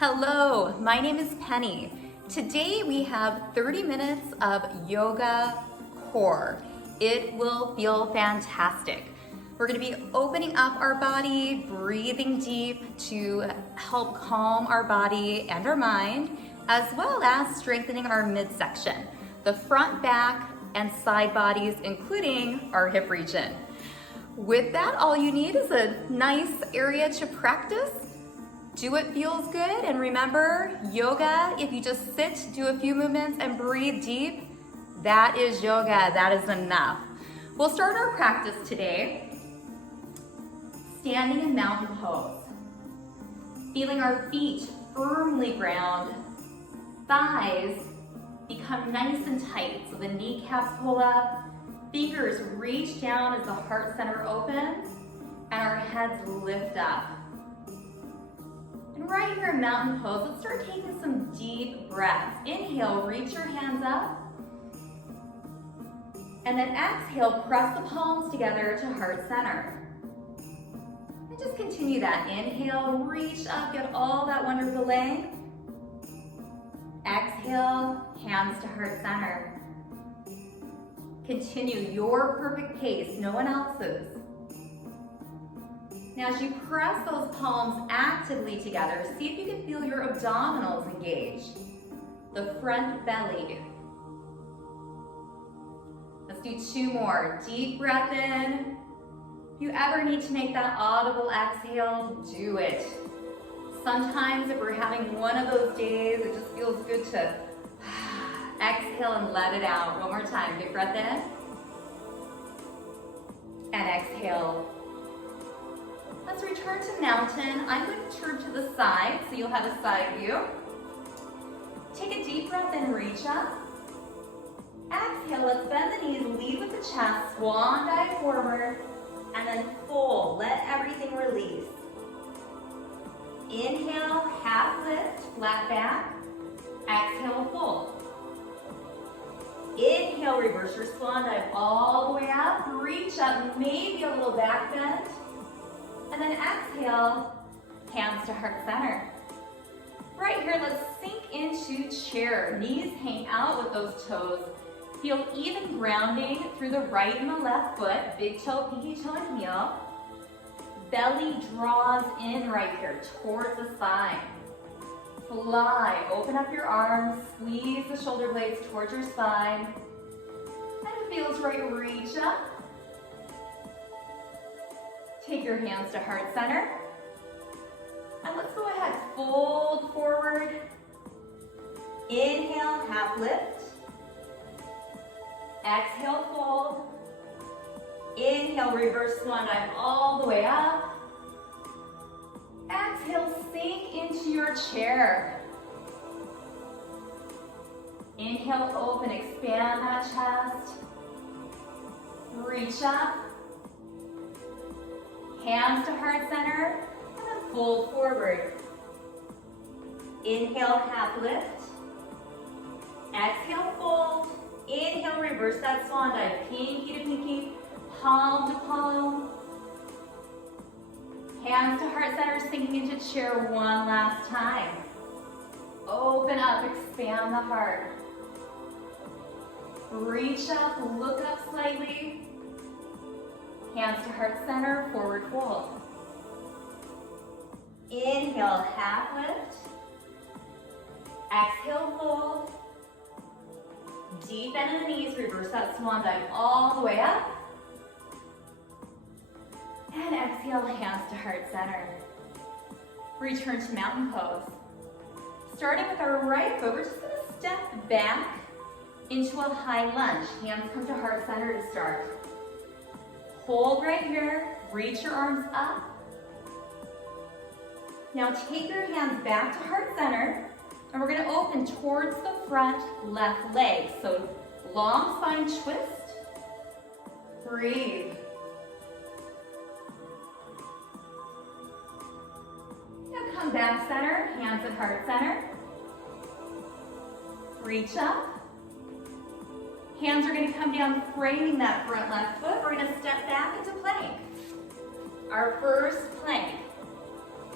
Hello, my name is Penny. Today we have 30 minutes of yoga core. It will feel fantastic. We're going to be opening up our body, breathing deep to help calm our body and our mind, as well as strengthening our midsection, the front, back, and side bodies, including our hip region. With that, all you need is a nice area to practice. Do what feels good, and remember, yoga, if you just sit, do a few movements, and breathe deep, that is yoga, that is enough. We'll start our practice today standing in mountain pose, feeling our feet firmly ground, thighs become nice and tight, so the kneecaps pull up, fingers reach down as the heart center opens, and our heads lift up. And right here in mountain pose, let's start taking some deep breaths. Inhale, reach your hands up. And then exhale, press the palms together to heart center. And just continue that. Inhale, reach up, get all that wonderful length. Exhale, hands to heart center. Continue your perfect pace, no one else's. Now as you press those palms actively together, see if you can feel your abdominals engage, the front belly. Let's do two more. Deep breath in. If you ever need to make that audible exhale, do it. Sometimes if we're having one of those days, it just feels good to exhale and let it out. One more time. Big breath in. And exhale. Let's return to mountain. I'm going to turn to the side, so you'll have a side view. Take a deep breath in, reach up. Exhale, let's bend the knees, lead with the chest, swan dive forward, and then fold. Let everything release. Inhale, half lift, flat back. Exhale, fold. Inhale, reverse your swan dive all the way up. Reach up, maybe a little back bend. And then exhale, hands to heart center. Right here, let's sink into chair. Knees hang out with those toes. Feel even grounding through the right and the left foot. Big toe, pinky toe, and heel. Belly draws in right here towards the spine. Fly, open up your arms, squeeze the shoulder blades towards your spine. And it feels right, reach up. Take your hands to heart center. And let's go ahead, fold forward. Inhale, half lift. Exhale, fold. Inhale, reverse swan dive all the way up. Exhale, sink into your chair. Inhale, open, expand that chest. Reach up. Hands to heart center, and then fold forward. Inhale, half lift. Exhale, fold. Inhale, reverse that swan dive. Pinky to pinky, palm to palm. Hands to heart center, sinking into chair one last time. Open up, expand the heart. Reach up, look up slightly. Hands to heart center, forward fold. Inhale, half lift. Exhale, fold. Deep bend in the knees, reverse that swan dive all the way up. And exhale, hands to heart center. Return to mountain pose. Starting with our right foot, we're just going to step back into a high lunge. Hands come to heart center to start. Hold right here, reach your arms up. Now take your hands back to heart center, and we're gonna open towards the front left leg. So long spine twist, breathe. Now come back center, hands at heart center. Reach up. Hands are going to come down, framing that front left foot. We're going to step back into plank. Our first plank.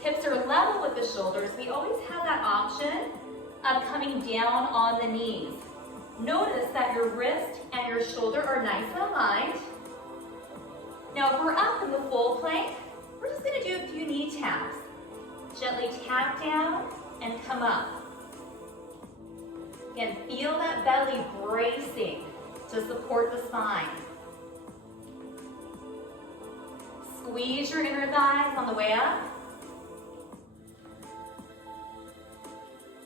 hips are level with the shoulders, we always have that option of coming down on the knees. Notice that your wrist and your shoulder are nice and aligned. Now, if we're up in the full plank, we're just gonna do a few knee taps. Gently tap down and come up. Again, feel that belly bracing to support the spine. Squeeze your inner thighs on the way up.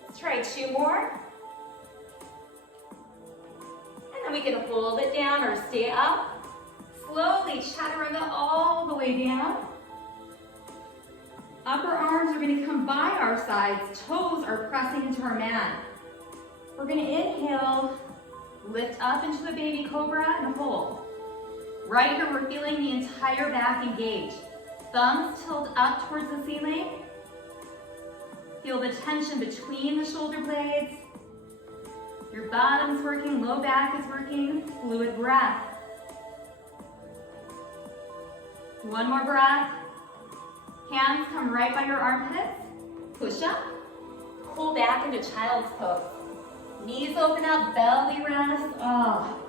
Let's try 2 more. And then we can hold it down or stay up. Slowly chaturanga all the way down. Upper arms are going to come by our sides. Toes are pressing into our mat. We're going to inhale, lift up into a baby cobra and hold. Right here, we're feeling the entire back engage. Thumbs tilt up towards the ceiling. Feel the tension between the shoulder blades. Your bottom's working, low back is working. Fluid breath. 1 more breath. Hands come right by your armpits. Push up. Pull back into child's pose. Knees open up, belly rest. Oh.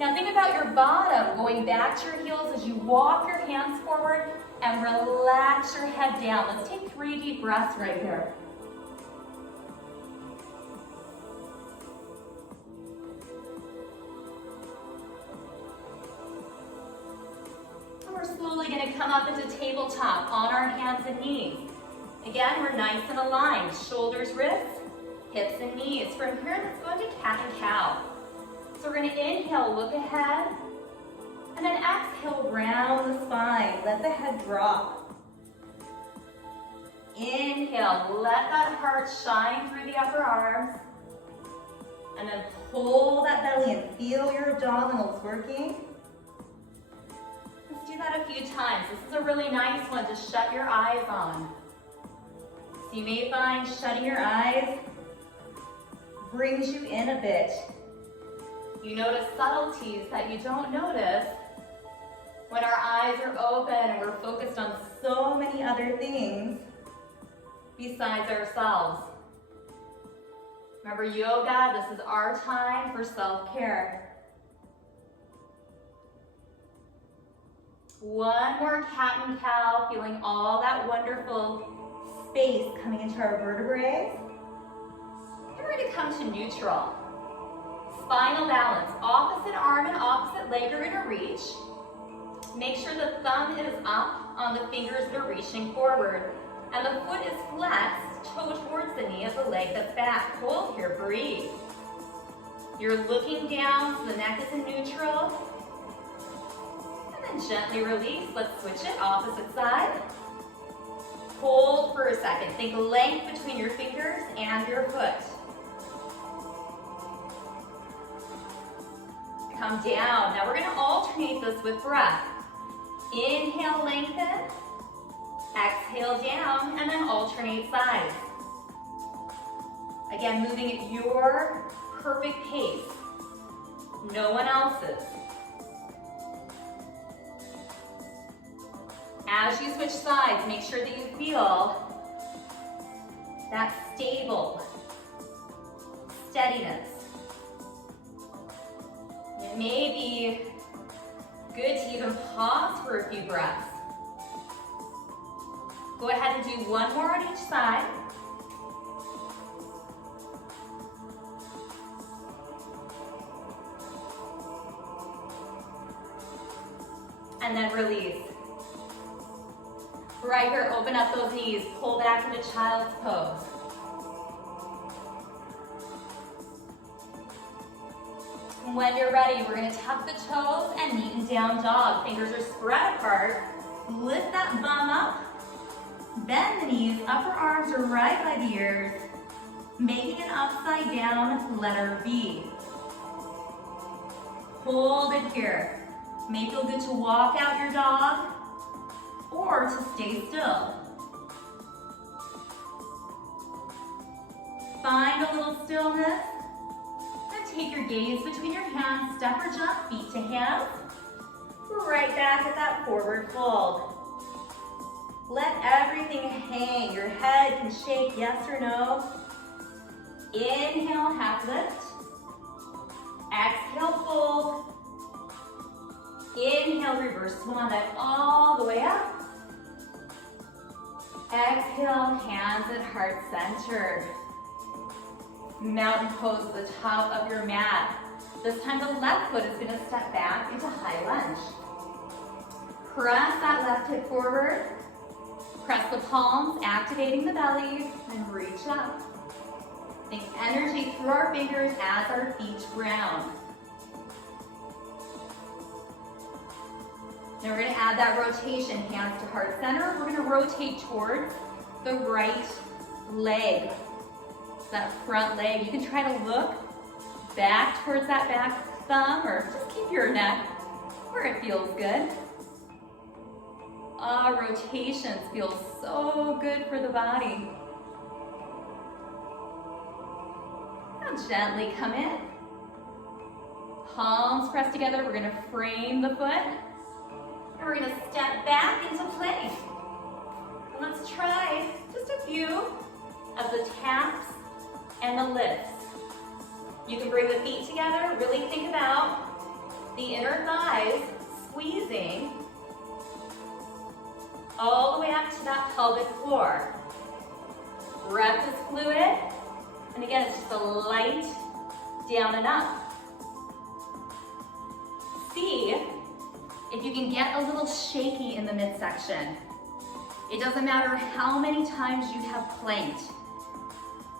Now think about your bottom going back to your heels as you walk your hands forward and relax your head down. Let's take 3 deep breaths right here. And we're slowly going to come up into tabletop on our hands and knees. Again, we're nice and aligned. Shoulders, wrists, hips and knees. From here, let's go into cat and cow. So we're going to inhale, look ahead, and then exhale, round the spine. Let the head drop. Inhale, let that heart shine through the upper arms. And then pull that belly and feel your abdominals working. Let's do that a few times. This is a really nice one to shut your eyes on. So you may find shutting your eyes brings you in a bit. You notice subtleties that you don't notice when our eyes are open and we're focused on so many other things besides ourselves. Remember, yoga, this is our time for self-care. 1 more cat and cow, feeling all that wonderful space coming into our vertebrae. And we're going to come to neutral. Spinal balance. Opposite arm and opposite leg are going to reach. Make sure the thumb is up on the fingers that are reaching forward. And the foot is flexed, toe towards the knee of the leg that's back. Hold here, breathe. You're looking down, so the neck is in neutral. And then gently release. Let's switch it, opposite side. Hold for a second. Think length between your fingers and your foot. Come down. Now we're going to alternate this with breath. Inhale, lengthen. Exhale down, and then alternate sides. Again, moving at your perfect pace. No one else's. As you switch sides, make sure that you feel that stable steadiness. It may be good to even pause for a few breaths. Go ahead and do 1 more on each side. And then release. Right here, open up those knees, pull back into child's pose. When you're ready, we're going to tuck the toes and knee and down dog. Fingers are spread apart. Lift that bum up. Bend the knees, upper arms are right by the ears. Making an upside down letter V. Hold it here. May feel good to walk out your dog or to stay still. Find a little stillness. Take your gaze between your hands, step or jump, feet to hands. Right back at that forward fold. Let everything hang. Your head can shake, yes or no. Inhale, half lift. Exhale, fold. Inhale, reverse swan dive all the way up. Exhale, hands at heart center. Mountain pose at the top of your mat. This time the left foot is going to step back into high lunge. Press that left hip forward. Press the palms, activating the belly, and reach up. Think energy through our fingers as our feet ground. Now we're going to add that rotation, hands to heart center. We're going to rotate towards the right leg, that front leg. You can try to look back towards that back thumb, or just keep your neck where it feels good. Rotations feel so good for the body. Now gently come in. Palms pressed together. We're going to frame the foot. And we're going to step back into plank. And let's try just a few of the taps and the lifts. You can bring the feet together. Really think about the inner thighs squeezing all the way up to that pelvic floor. Breath is fluid. And again, it's just a light down and up. See if you can get a little shaky in the midsection. It doesn't matter how many times you have planked.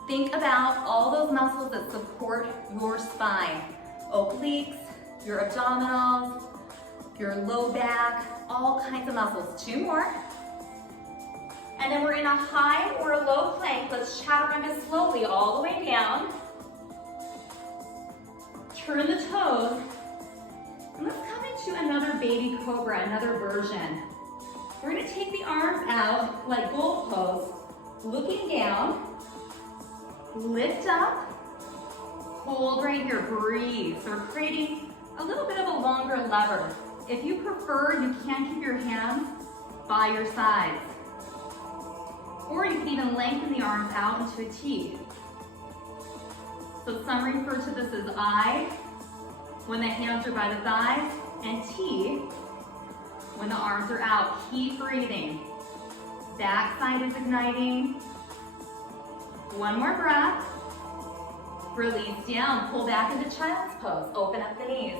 Think about all those muscles that support your spine. Obliques, your abdominals, your low back, all kinds of muscles. 2 more. And then we're in a high or a low plank. Let's chaturanga slowly all the way down. Turn the toes. And let's come into another baby cobra, another version. We're going to take the arms out like goal pose, looking down. Lift up. Hold right here. Breathe. So we're creating a little bit of a longer lever. If you prefer, you can keep your hands by your sides. Or you can even lengthen the arms out into a T. So some refer to this as I, when the hands are by the thighs, and T, when the arms are out. Keep breathing. Back side is igniting. 1 more breath. Release down. Pull back into child's pose. Open up the knees.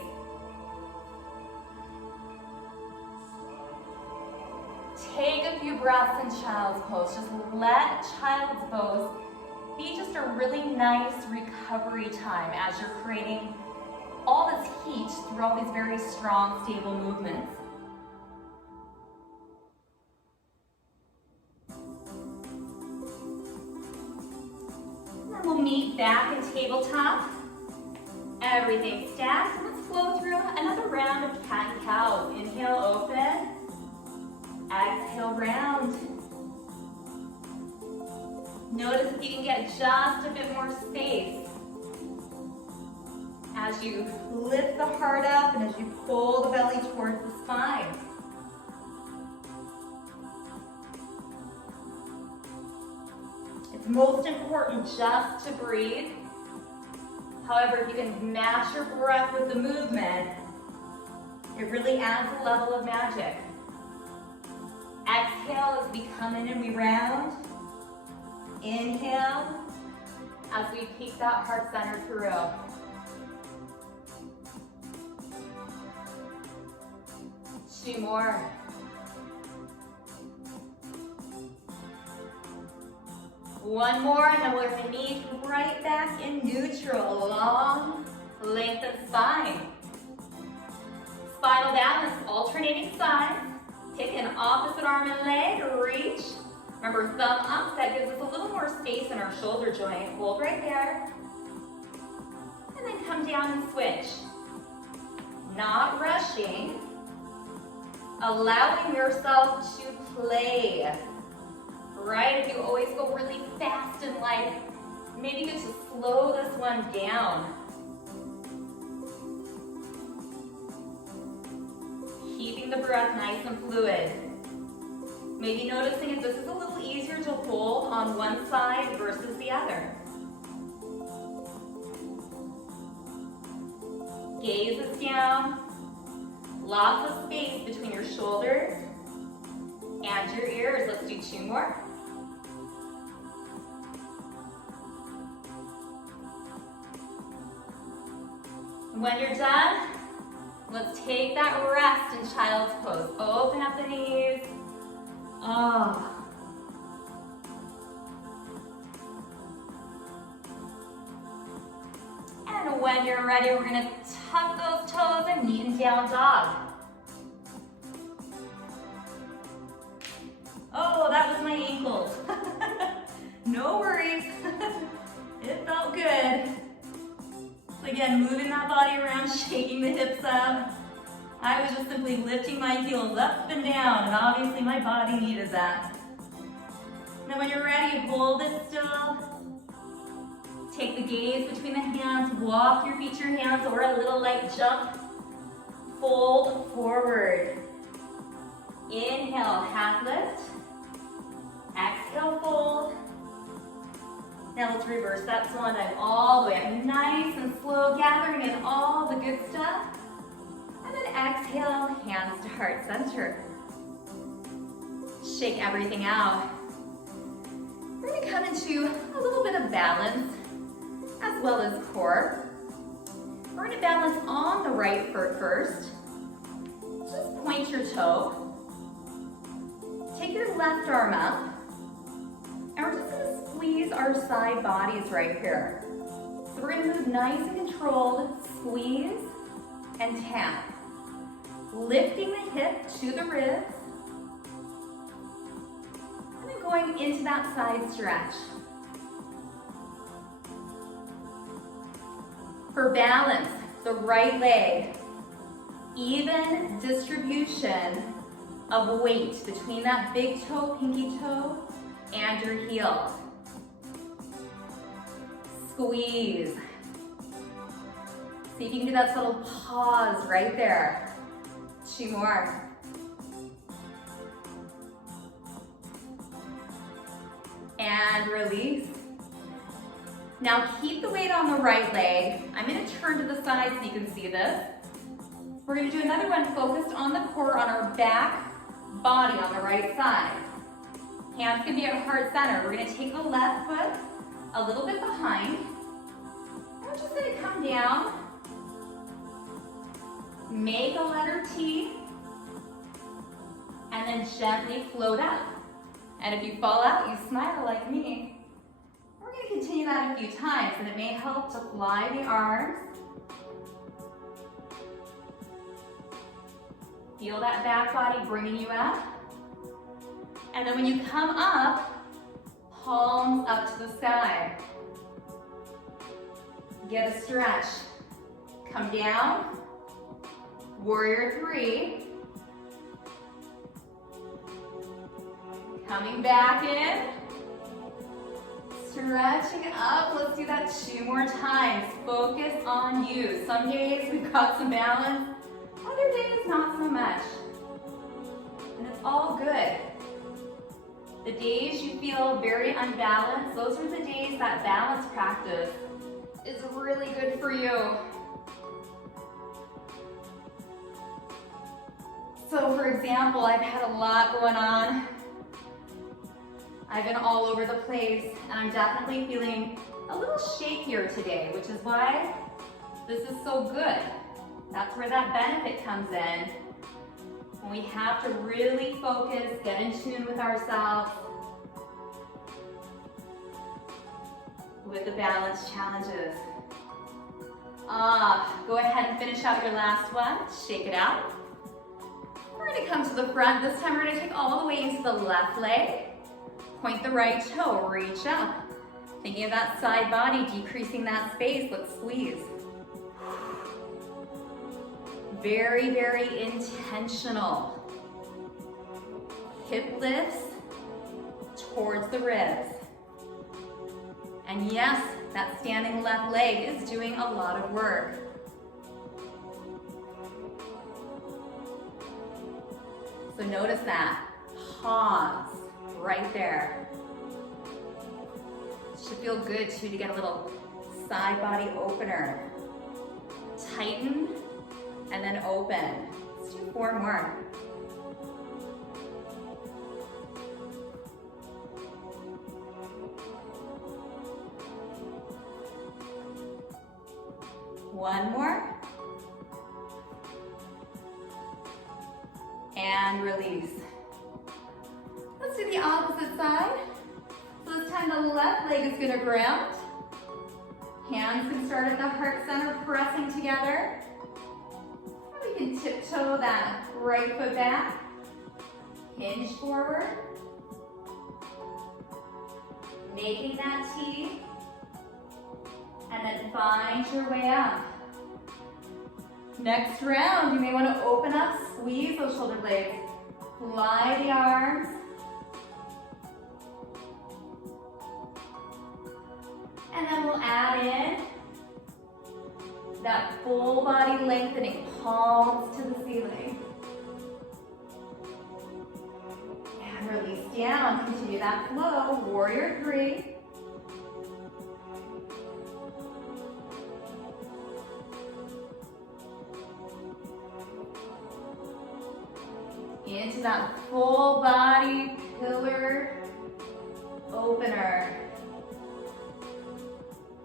Take a few breaths in child's pose. Just let child's pose be just a really nice recovery time as you're creating all this heat through all these very strong, stable movements. Then we'll meet back in tabletop. Everything stacked. Let's flow through another round of cat and cow. Inhale, open. Exhale, round. Notice if you can get just a bit more space as you lift the heart up and as you pull the belly towards the spine. It's most important just to breathe. However, if you can match your breath with the movement, it really adds a level of magic. Exhale as we come in and we round. Inhale as we peek that heart center through. Two more. One more, and then we're going to meet right back in neutral. Long, lengthened spine. Spinal balance, alternating sides. Pick an opposite arm and leg, reach. Remember, thumb up, that gives us a little more space in our shoulder joint. Hold right there. And then come down and switch. Not rushing. Allowing yourself to play. Right? If you always go really fast in life, maybe good to slow this one down. Keeping the breath nice and fluid. Maybe noticing if this is a little easier to hold on one side versus the other. Gaze is down. Lots of space between your shoulders and your ears. Let's do 2 more. When you're done, let's take that rest in child's pose. Open up the knees. Oh. And when you're ready, we're gonna tuck those toes and neaten down dog. Oh, that was my ankles. No worries. It felt good. So again, moving that body around, shaking the hips up. I was just simply lifting my heels up and down, and obviously my body needed that. Now when you're ready, hold it still. Take the gaze between the hands, walk your feet to your hands, or a little light jump. Fold forward. Inhale, half lift. Exhale, fold. Now let's reverse that swan dive all the way up. Nice and slow, gathering in all the good stuff. And then exhale, hands to heart center. Shake everything out. We're gonna come into a little bit of balance as well as core. We're gonna balance on the right foot first. Just point your toe. Take your left arm up. And we're just gonna squeeze our side bodies right here. So we're gonna move nice and controlled, squeeze and tap. Lifting the hip to the ribs. And then going into that side stretch. For balance, the right leg, even distribution of weight between that big toe, pinky toe, and your heel. Squeeze. See if you can do that little pause right there. 2 more. And release. Now keep the weight on the right leg. I'm gonna turn to the side so you can see this. We're gonna do another one focused on the core on our back body on the right side. Hands can be at heart center. We're gonna take the left foot a little bit behind. And we're just gonna come down. Make a letter T. And then gently float up. And if you fall out, you smile like me. We're gonna continue that a few times, and it may help to fly the arms. Feel that back body bringing you up. And then when you come up, palms up to the sky. Get a stretch. Come down. Warrior 3. Coming back in. Stretching up. Let's do that 2 more times. Focus on you. Some days we've got some balance. Other days not so much. And it's all good. The days you feel very unbalanced, those are the days that balance practice is really good for you. So for example, I've had a lot going on. I've been all over the place, and I'm definitely feeling a little shakier today, which is why this is so good. That's where that benefit comes in. When we have to really focus, get in tune with ourselves, with the balance challenges. Go ahead and finish out your last one. Shake it out. We're gonna come to the front. This time we're gonna take all the way into the left leg. Point the right toe, reach up. Thinking of that side body, decreasing that space. Let's squeeze. Very, very intentional. Hip lifts towards the ribs. And yes, that standing left leg is doing a lot of work. So notice that. Pause right there. Should feel good too to get a little side body opener. Tighten and then open. Let's do 4 more. One more. And release. Let's do the opposite side. So this time the left leg is gonna ground. Hands can start at the heart center, pressing together. We can tiptoe that right foot back. Hinge forward. Making that T. And then find your way up. Next round, you may want to open up, squeeze those shoulder blades. Fly the arms. And then we'll add in that full body lengthening, palms to the ceiling. And release down, continue that flow, warrior 3. Into that full body pillar opener.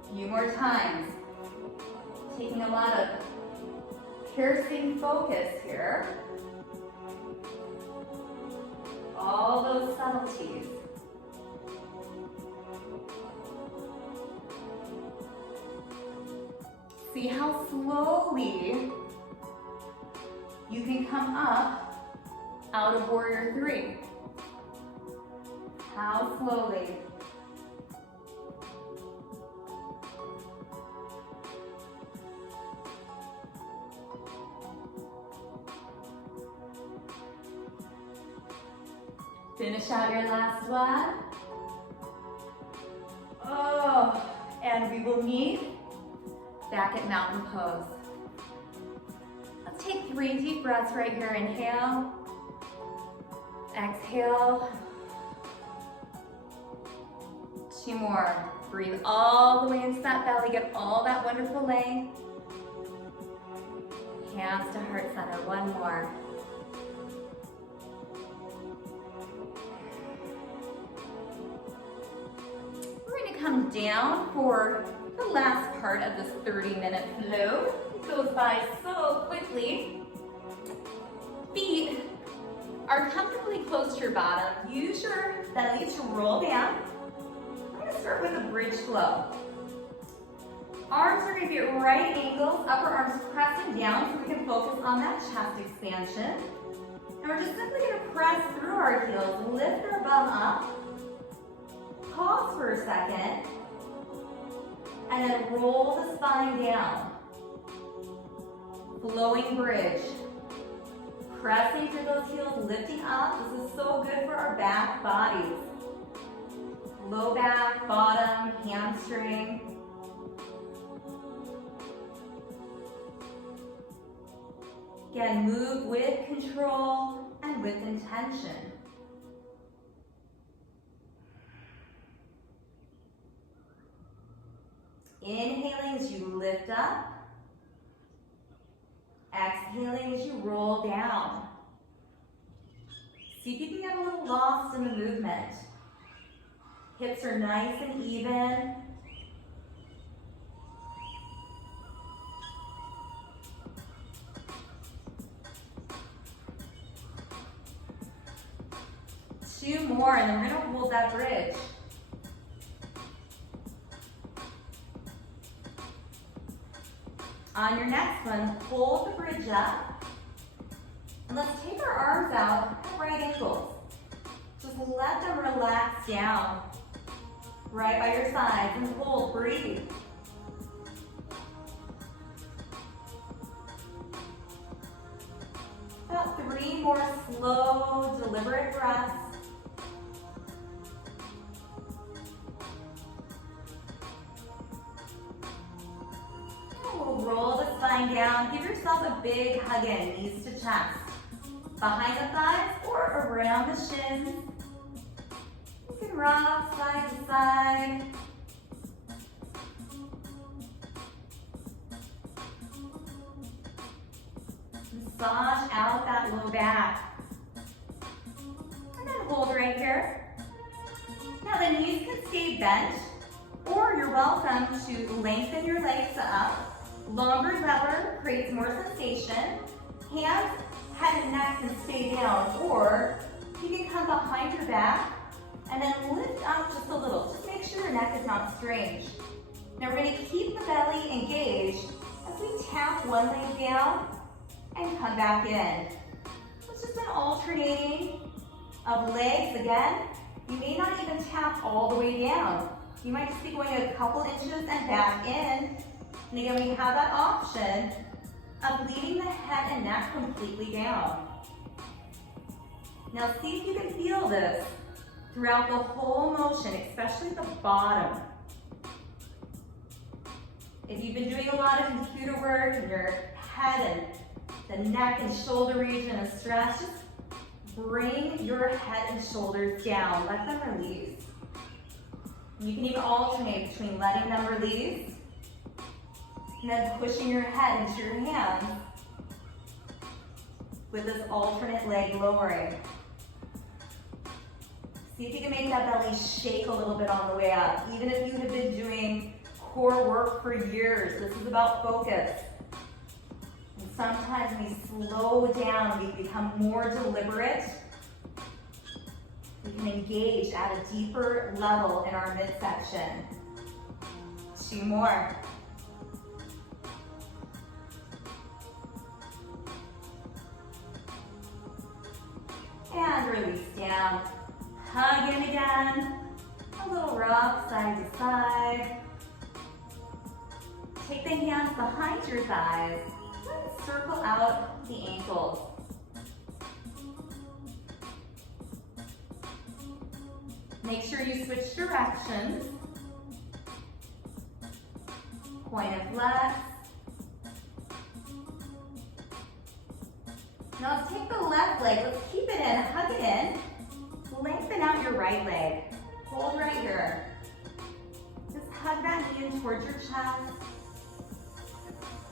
A few more times. Taking a lot of piercing focus here. All those subtleties. See how slowly you can come up out of warrior 3. How slowly. Finish out your last one. Oh, and we will meet back at mountain pose. Let's take 3 deep breaths right here. Inhale. Exhale. 2 more. Breathe all the way into that belly. Get all that wonderful length. Hands to heart center. 1 more. We're going to come down for the last part of this 30-minute flow. It goes by so quickly. Feet are comfortably close to your bottom. Use your belly to roll down. I'm going to start with a bridge flow. Arms are going to be at right angles, upper arms pressing down so we can focus on that chest expansion. And we're just simply going to press through our heels, lift our bum up, pause for a second, and then roll the spine down. Flowing bridge. Pressing through those heels, lifting up. This is so good for our back bodies. Low back, bottom, hamstring. Again, move with control and with intention. Inhaling as you lift up. Exhaling as you roll down. See if you can get a little lost in the movement. Hips are nice and even. Two more, and then we're going to hold that bridge. On your next one, hold the bridge up. And let's take our arms out at right angles. Just let them relax down. Right by your sides and hold, breathe. About 3 more slow, deliberate breaths. We'll roll the spine down. Give yourself a big hug in, knees to chest. Behind the thighs or around the shins. You can rock side to side. Massage out that low back. And then hold right here. Now the knees can stay bent, or you're welcome to lengthen your legs up. Longer lever creates more sensation. Hands, head and neck can stay down, or you can come behind your back and then lift up just a little. Just make sure your neck is not strained. Now we're going to keep the belly engaged as we tap one leg down and come back in. It's just an alternating of legs again. You may not even tap all the way down. You might just be going a couple inches and back in. And again, we have that option of leaving the head and neck completely down. Now see if you can feel this throughout the whole motion, especially the bottom. If you've been doing a lot of computer work and your head and the neck and shoulder region is stressed, just bring your head and shoulders down. Let them release. You can even alternate between letting them release and then pushing your head into your hands with this alternate leg lowering. See if you can make that belly shake a little bit on the way up. Even if you have been doing core work for years, this is about focus. And sometimes we slow down, we become more deliberate. We can engage at a deeper level in our midsection. 2 more. And release down. Hug in again. A little rock side to side. Take the hands behind your thighs. And circle out the ankles. Make sure you switch directions. Point of flex. Now let's take the left leg, let's keep it in, hug it in. Lengthen out your right leg. Hold right here. Just hug that knee in towards your chest.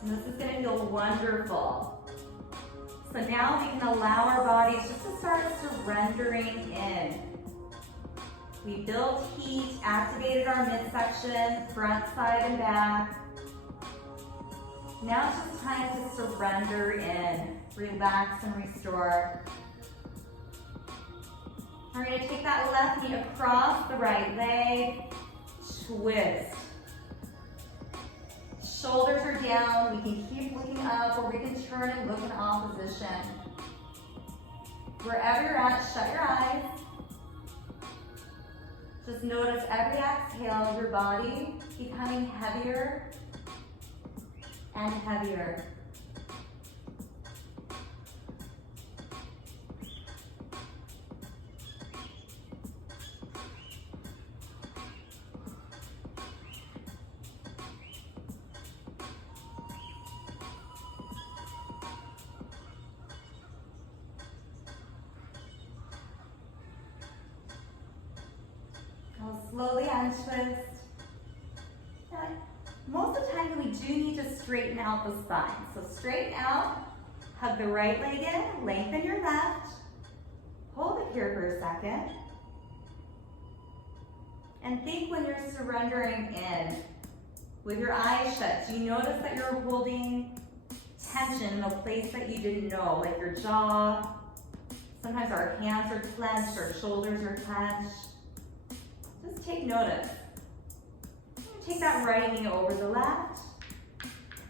And this is gonna feel wonderful. So now we can allow our bodies just to start surrendering in. We built heat, activated our midsection, front, side, and back. Now it's just time to surrender in. Relax and restore. We're going to take that left knee across the right leg. Twist. Shoulders are down. We can keep looking up, or we can turn and look in opposition. Wherever you're at, shut your eyes. Just notice every exhale, your body becoming heavier and heavier. Slowly untwist. Now, most of the time we do need to straighten out the spine. So straighten out, hug the right leg in, lengthen your left. Hold it here for a second. And think when you're surrendering in, with your eyes shut, do you notice that you're holding tension in a place that you didn't know, like your jaw? Sometimes our hands are clenched, our shoulders are clenched. Just take notice. Take that right knee over the left.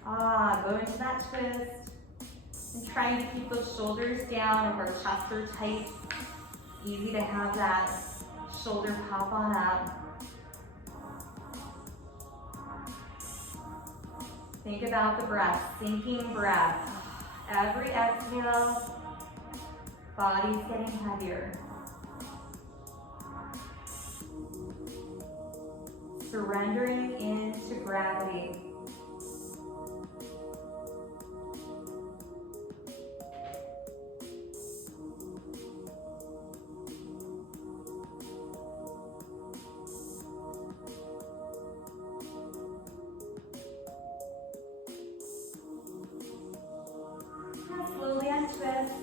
Go into that twist. And trying to keep those shoulders down if our chests are tight. Easy to have that shoulder pop on up. Think about the breath, sinking breath. Every exhale, body's getting heavier. Surrendering into gravity. side twist.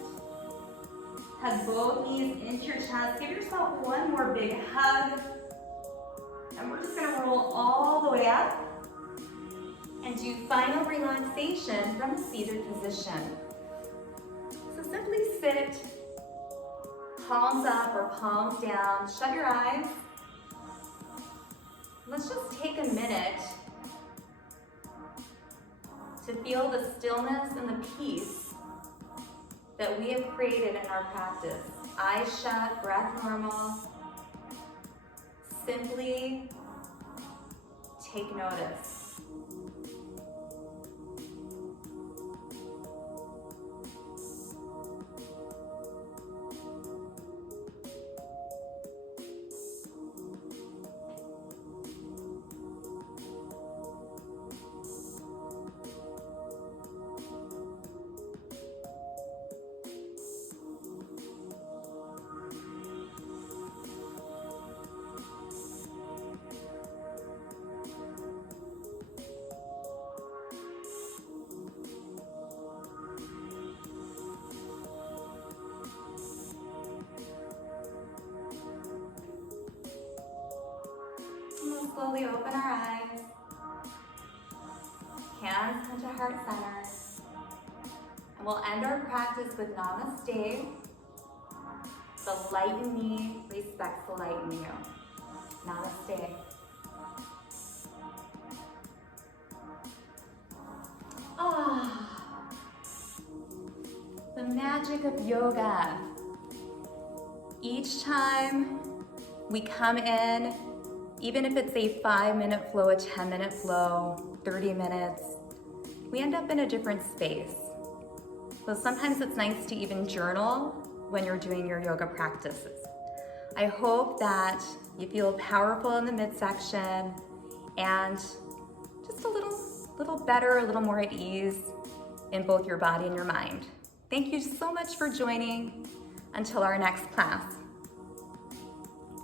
Hug both knees into your chest. Give yourself one more big hug. And we're just gonna roll all the way up and do final relaxation from the seated position. So simply sit, palms up or palms down. Shut your eyes. Let's just take a minute to feel the stillness and the peace that we have created in our practice. Eyes shut, breath normal. Simply take notice. We'll slowly open our eyes. Hands come to heart center. And we'll end our practice with namaste. The light in me respects the light in you. Namaste. Ah, the magic of yoga. Each time we come in, even if it's a 5-minute flow, a 10-minute flow, 30 minutes, we end up in a different space. So sometimes it's nice to even journal when you're doing your yoga practices. I hope that you feel powerful in the midsection and just a little better, a little more at ease in both your body and your mind. Thank you so much for joining. Until our next class.